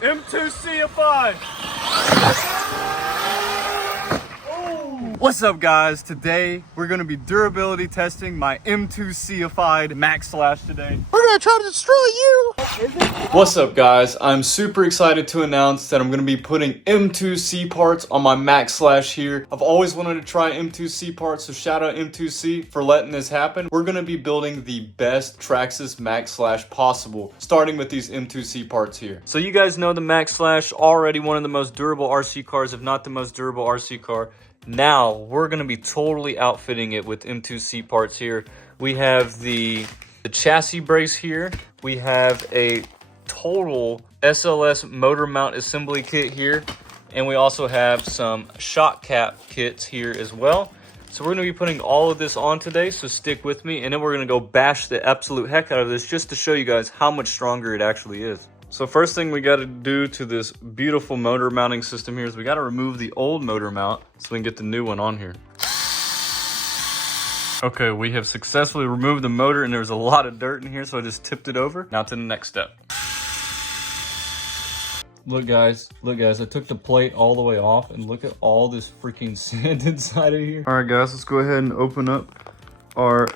M2CFI. What's up, guys? Today we're going to be durability testing my M2CFI Maxx Slash today. We're gonna try to destroy you! What's up, guys? I'm super excited to announce that I'm going to be putting M2C parts on my Maxx Slash here. I've always wanted to try M2C parts, so shout out M2C for letting this happen. We're going to be building the best Traxxas Maxx Slash possible, starting with these M2C parts here. So you guys know the Maxx Slash, already one of the most durable RC cars, if not the most durable RC car. Now we're going to be totally outfitting it with M2C parts here. We have the chassis brace here. We have a total SLS motor mount assembly kit here. And we also have some shock cap kits here as well. So we're going to be putting all of this on today, so stick with me. And then we're going to go bash the absolute heck out of this just to show you guys how much stronger it actually is. So first thing we got to do to this beautiful motor mounting system here is we got to remove the old motor mount so we can get the new one on here. Okay, we have successfully removed the motor and there's a lot of dirt in here, so I just tipped it over. Now to the next step. Look guys, I took the plate all the way off and look at all this freaking sand inside of here. All right guys, let's go ahead and open up our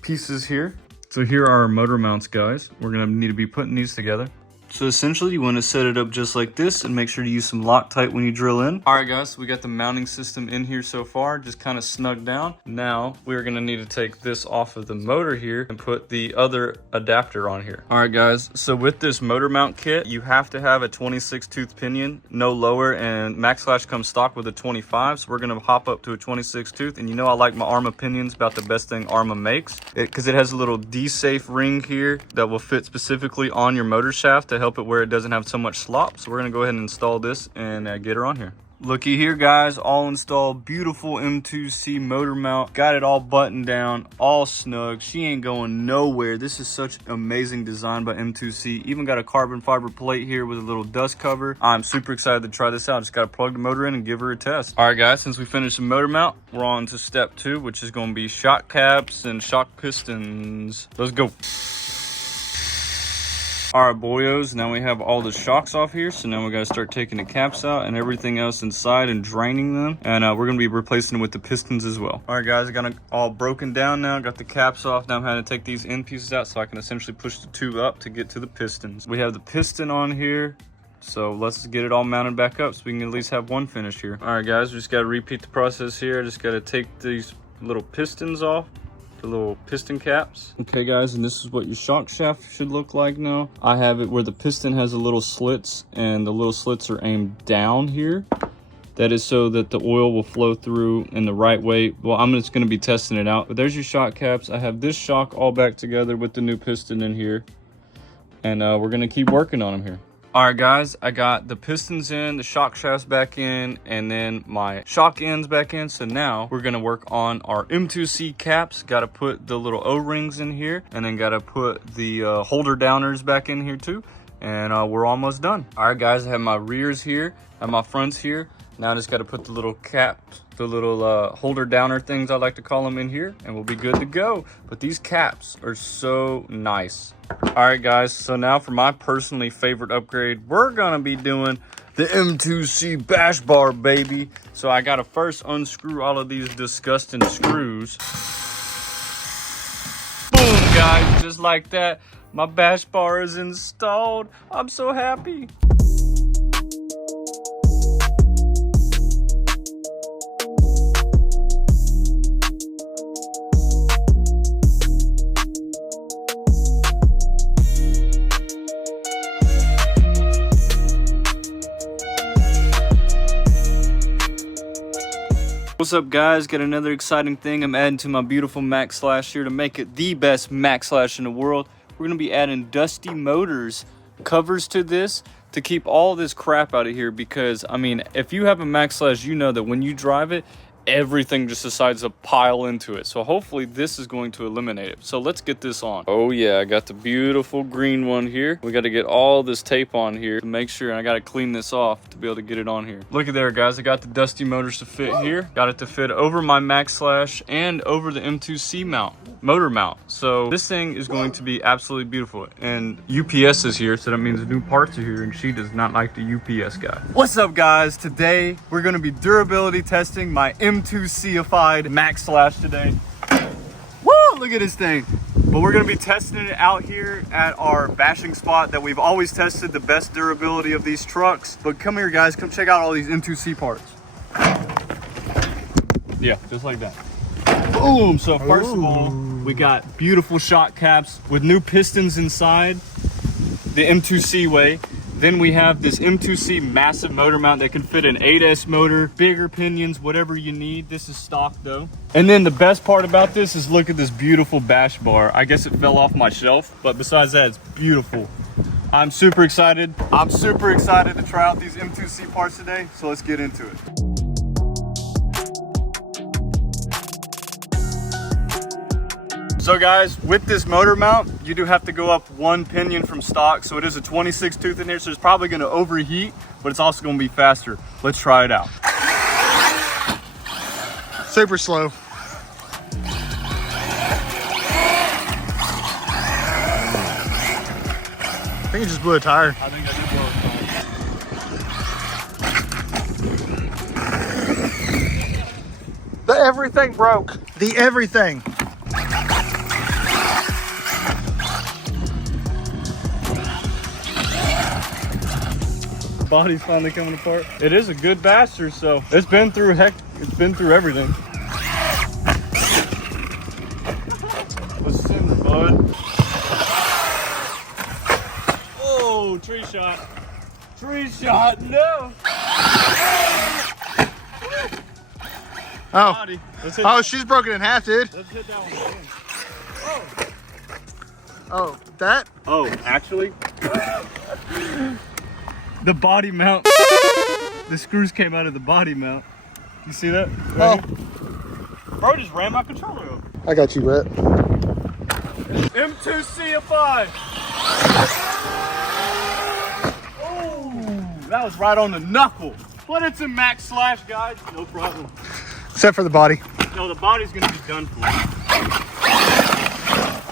pieces here. So here are our motor mounts, guys. We're gonna need to be putting these together. So essentially you want to set it up just like this and make sure to use some Loctite when you drill in. All right guys, so we got the mounting system in here so far, just kind of snug down. Now we're going to need to take this off of the motor here and put the other adapter on here. All right guys, so with this motor mount kit, you have to have a 26 tooth pinion, no lower, and Maxx Slash comes stock with a 25. So we're going to hop up to a 26 tooth. And you know I like my Arma pinions, about the best thing Arma makes, because it has a little D-safe ring here that will fit specifically on your motor shaft to help it where it doesn't have so much slop. So we're gonna go ahead and install this and get her on here. Looky here guys, all installed, beautiful M2C motor mount. Got it all buttoned down, all snug. She ain't going nowhere. This is such amazing design by M2C. Even got a carbon fiber plate here with a little dust cover. I'm super excited to try this out. Just gotta plug the motor in and give her a test. All right guys, since we finished the motor mount, we're on to step 2, which is gonna be shock caps and shock pistons. Let's go. All right, boyos, now we have all the shocks off here, so now we gotta start taking the caps out and everything else inside and draining them. And we're gonna be replacing them with the pistons as well. All right, guys, I got it all broken down now, got the caps off. Now I'm having to take these end pieces out so I can essentially push the tube up to get to the pistons. We have the piston on here, so let's get it all mounted back up so we can at least have one finish here. All right, guys, we just gotta repeat the process here. I just gotta take these little pistons off. The little piston caps. Okay guys, and this is what your shock shaft should look like now. I have it where the piston has the little slits and the little slits are aimed down here. That is so that the oil will flow through in the right way. Well, I'm just going to be testing it out. But there's your shock caps. I have this shock all back together with the new piston in here. And we're going to keep working on them here. All right guys, I got the pistons in, the shock shafts back in, and then my shock ends back in. So now we're gonna work on our M2C caps. Gotta put the little O-rings in here, and then gotta put the holder downers back in here too. And we're almost done. All right guys, I have my rears here, I have my fronts here. Now I just gotta put the little caps, the little holder downer things I like to call them in here, and we'll be good to go. But these caps are so nice. All right guys, so now for my personally favorite upgrade, we're gonna be doing the M2C bash bar, baby. So I gotta first unscrew all of these disgusting screws. Boom guys, just like that, my bash bar is installed. I'm so happy. What's up guys, got another exciting thing I'm adding to my beautiful Maxx Slash here to make it the best Maxx Slash in the world. We're going to be adding Dusty Motors covers to this to keep all this crap out of here, because I mean, if you have a Maxx Slash, you know that when you drive it, everything just decides to pile into it. So hopefully this is going to eliminate it. So let's get this on. Oh yeah, I got the beautiful green one here. We got to get all this tape on here to make sure, and I got to clean this off to be able to get it on here. Look at there, guys. I got the dusty motors to fit here. Got it to fit over my Maxx Slash and over the M2C motor mount. So this thing is going to be absolutely beautiful. And UPS is here, so that means new parts are here, and she does not like the UPS guy. What's up, guys? Today we're going to be durability testing my M2C-ified Maxx Slash today. Woo! Look at this thing. But we're going to be testing it out here at our bashing spot that we've always tested the best durability of these trucks. But come here, guys. Come check out all these M2C parts. Yeah, just like that. Boom! So first of all, we got beautiful shock caps with new pistons inside, the M2C way. Then we have this M2C massive motor mount that can fit an 8S motor, bigger pinions, whatever you need. This is stock though. And then the best part about this is look at this beautiful bash bar. I guess it fell off my shelf, but besides that, it's beautiful. I'm super excited. I'm super excited to try out these M2C parts today, so let's get into it. So guys, with this motor mount, you do have to go up one pinion from stock. So it is a 26 tooth in here, so it's probably gonna overheat, but it's also gonna be faster. Let's try it out. Super slow. I think it just blew a tire. I think I did blow a tire. The everything broke. The everything. Body's finally coming apart. It is a good basher, so it's been through everything. Let's send the bud. Oh, tree shot. Tree shot, no. Oh, Body. She's broken in half, dude. Let's hit that one again. Oh, that? Oh, actually, the body mount, the screws came out of the body mount. You see that? Right here? Bro just ran my controller over. I got you, Brett. M2C-ified. Oh, that was right on the knuckle. But it's a Maxx Slash, guys. No problem. Except for the body. No, the body's gonna be done for.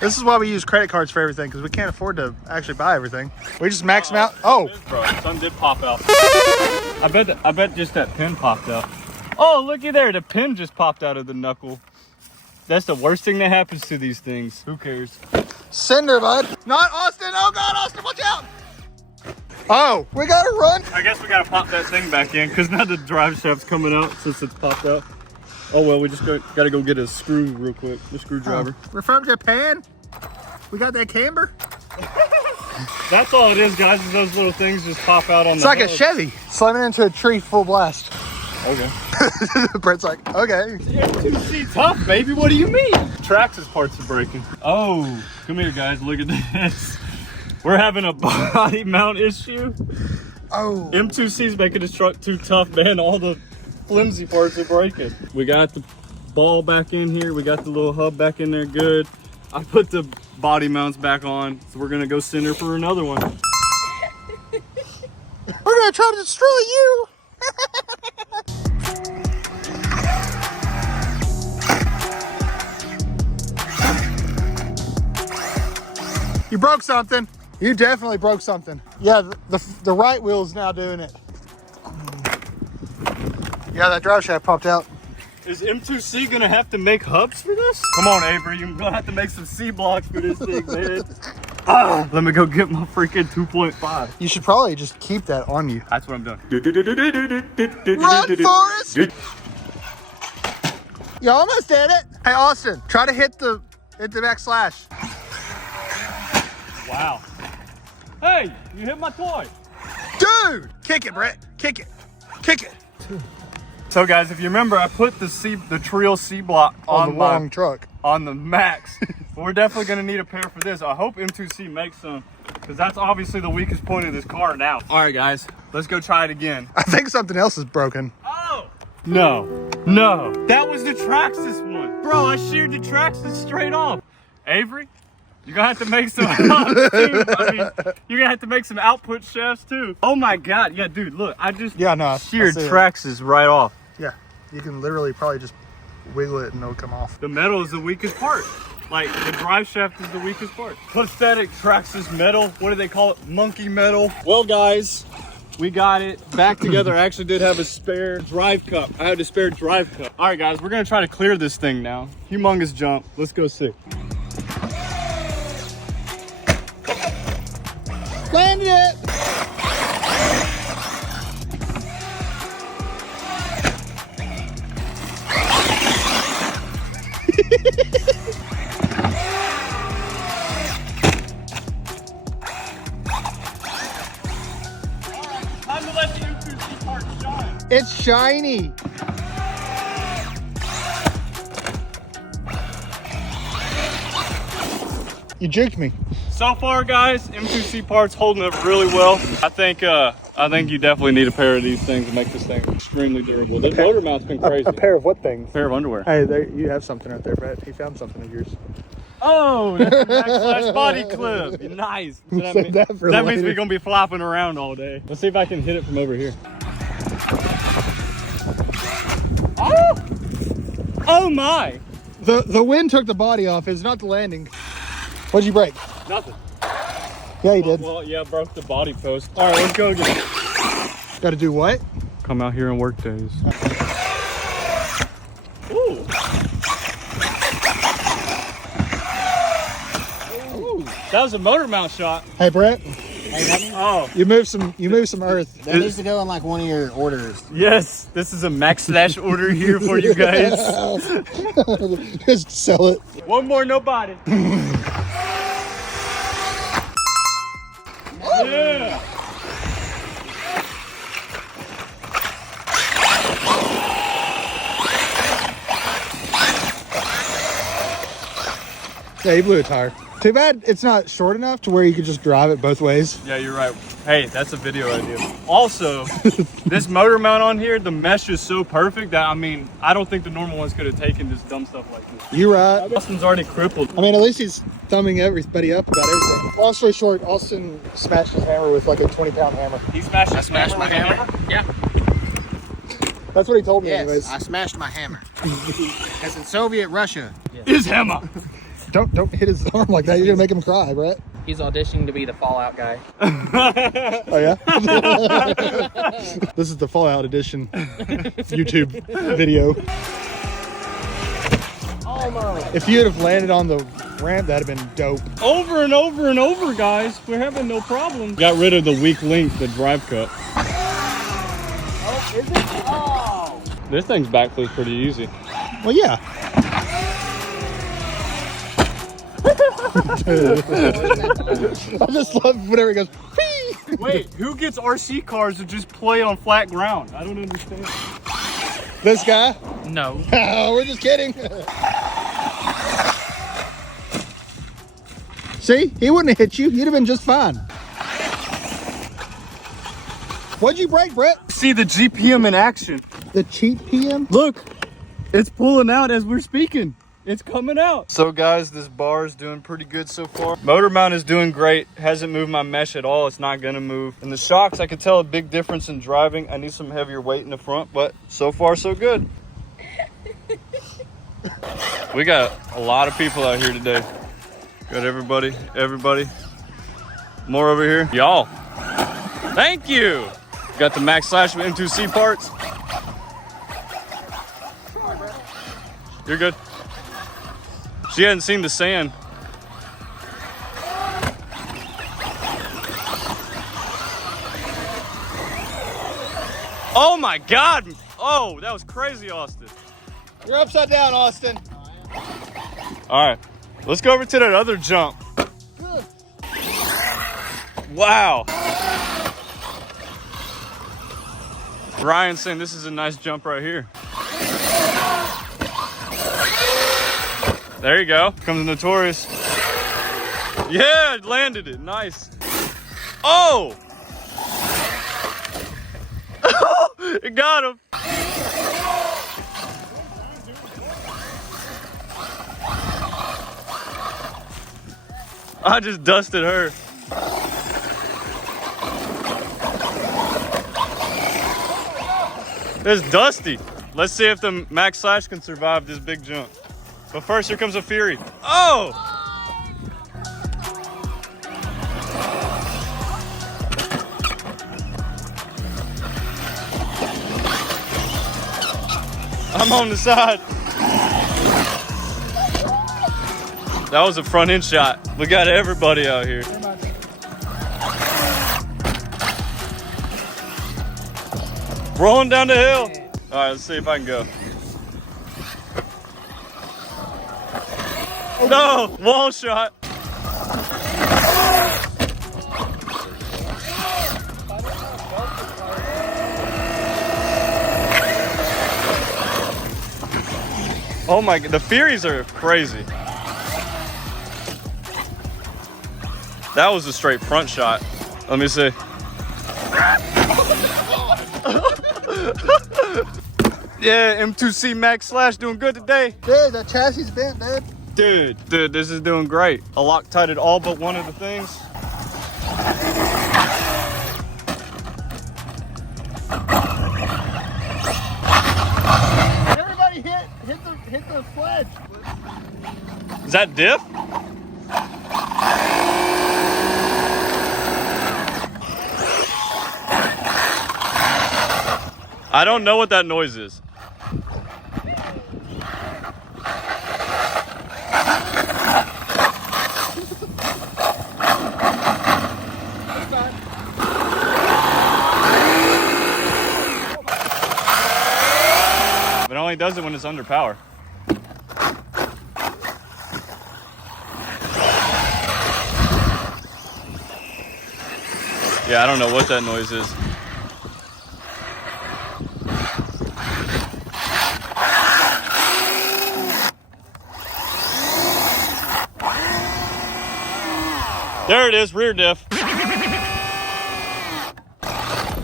This is why we use credit cards for everything, because we can't afford to actually buy everything. We just max them out. Oh, Bro, some did pop out. I bet just that pin popped out. Oh, looky there, the pin just popped out of the knuckle. That's the worst thing that happens to these things. Who cares? cinder, bud. Not Austin. Oh God, Austin, watch out. Oh, we gotta run. I guess we gotta pop that thing back in because now the drive shaft's coming out since it's popped out. Oh well, we just gotta go get a screw real quick. The screwdriver. We're from Japan. We got that camber. That's all it is, guys. Is those little things just pop out on it's the like hub. a Chevy slamming into a tree full blast. Okay. Brett's like, okay. It's 2C tough, baby. What do you mean? Traxxas parts are breaking. Oh, come here, guys. Look at this. We're having a body mount issue. Oh. M2C's making this truck too tough, man. All the flimsy parts are breaking. We got the ball back in here. We got the little hub back in there good. I put the body mounts back on, so we're gonna go center for another one. We're gonna try to destroy you. You broke something. You definitely broke something. Yeah, the right wheel's now doing it. Yeah, that drive shaft popped out. Is M2C gonna have to make hubs for this? Come on, Avery, you're gonna have to make some C blocks for this thing, man. Let me go get my freaking 2.5. You should probably just keep that on you. That's what I'm doing. Run, Forrest! You almost did it. Hey, Austin, try to hit the Maxx Slash. Wow. Hey, you hit my toy. Dude, kick it, Brett. Kick it. Kick it. So guys, if you remember, I put the Trio C block On the long truck. On the Max. We're definitely gonna need a pair for this. I hope M2C makes some, because that's obviously the weakest point of this car now. All right, guys, let's go try it again. I think something else is broken. Oh, No. No. That was the Traxxas one. Bro, I sheared the Traxxas straight off. Avery, you're gonna have to make some you're gonna have to make some output shafts too. Oh my God. Yeah, dude, look, I just sheared Traxxas right off. Yeah, you can literally probably just wiggle it and it'll come off. The metal is the weakest part. Like, the drive shaft is the weakest part. Pathetic Traxxas metal. What do they call it? Monkey metal. Well, guys, we got it back together. I actually did have a spare drive cup. I had a spare drive cup. All right, guys, we're gonna try to clear this thing now. Humongous jump. Let's go see. Landed it! Time to let the M2C part shine. It's shiny. You juked me. So far, guys, M2C parts holding up really well. I think you definitely need a pair of these things to make this thing extremely durable. The motor mount's been crazy. A pair of what things? A pair of underwear. Hey, there you have something right there, Brett. He found something of yours. Oh, that's the Maxx Slash body clip. Nice. So that means we're gonna be flopping around all day. Let's see if I can hit it from over here. Oh! Oh my! The wind took the body off. It's not the landing. What'd you break? Nothing. Yeah, you did. Well, yeah, broke the body post. All right, let's go again. Got to do what? Come out here on work days. Ooh. Ooh. That was a motor mount shot. Hey, Brett. Hey, Oh. You moved some earth. that needs to go in like one of your orders. Yes, this is a Maxx Slash order here for you guys. Just sell it. One more, nobody. Yeah. Yeah, you blew a tire. Too bad it's not short enough to where you could just drive it both ways. Yeah, you're right. Hey, that's a video idea. Also, this motor mount on here, the mesh is so perfect that, I mean, I don't think the normal ones could have taken this dumb stuff like this. You right. Austin's already crippled. I mean, at least he's thumbing everybody up about everything. Long story short, Austin smashed his hammer with like a 20-pound hammer. He smashed his smashed my hammer? Yeah. That's what he told me Yes, anyways. I smashed my hammer. Because in Soviet Russia. His hammer. Don't hit his arm like that. You're going to make him cry, Brett. He's auditioning to be the Fallout guy. Oh, yeah? This is the Fallout edition YouTube video. Almost. If you'd have landed on the ramp, that'd have been dope. Over and over and over, guys. We're having no problem. Got rid of the weak link, the drive cup. Oh, is it? Oh! This thing's backflip's pretty easy. Well, yeah. I just love whenever he goes, whee! Wait, who gets RC cars to just play on flat ground? I don't understand. This guy? No. Oh, we're just kidding. See, he wouldn't have hit you. You'd have been just fine. What'd you break, Brett? See the GPM in action. The cheap PM? Look, it's pulling out as we're speaking. It's coming out. So guys, this bar is doing pretty good so far. Motor mount is doing great. Hasn't moved my mesh at all. It's not gonna move. And the shocks, I could tell a big difference in driving. I need some heavier weight in the front, but so far so good. We got a lot of people out here today. Got everybody. More over here. Y'all, thank you. Got the Maxx Slash with M2C parts. You're good. She hadn't seen the sand. Oh my God. Oh, that was crazy, Austin. You're upside down, Austin. All right, let's go over to that other jump. Good. Wow. Ryan's saying this is a nice jump right here. There you go. Comes the Notorious. Yeah, it landed it. Nice. Oh! It got him. I just dusted her. It's dusty. Let's see if the Maxx Slash can survive this big jump. But first, here comes a Fury. Oh! I'm on the side. That was a front end shot. We got everybody out here. Rolling down the hill. All right, let's see if I can go. No, wall shot. Oh my God, the Furies are crazy. That was a straight front shot. Let me see. Yeah, M2C Maxx Slash doing good today. Dude, that chassis bent, dude. Dude, this is doing great. I Loctited all but one of the things. Everybody hit the sledge. Is that diff? I don't know what that noise is. It only does it when it's under power. Yeah, I don't know what that noise is. There it is, rear diff.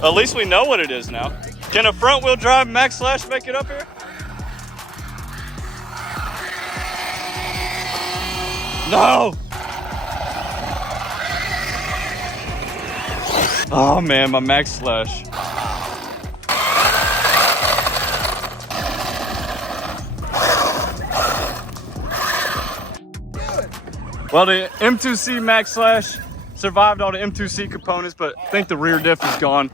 At least we know what it is now. Can a front wheel drive Maxx Slash make it up here? No! Oh man, my Maxx Slash. Well, the M2C Maxx Slash survived all the M2C components, but I think the rear diff is gone.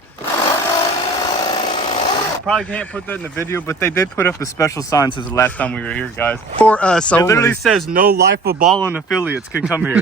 Probably can't put that in the video, but they did put up a special sign since the last time we were here, guys. For us It only. literally says no Life of Ballen affiliates can come here.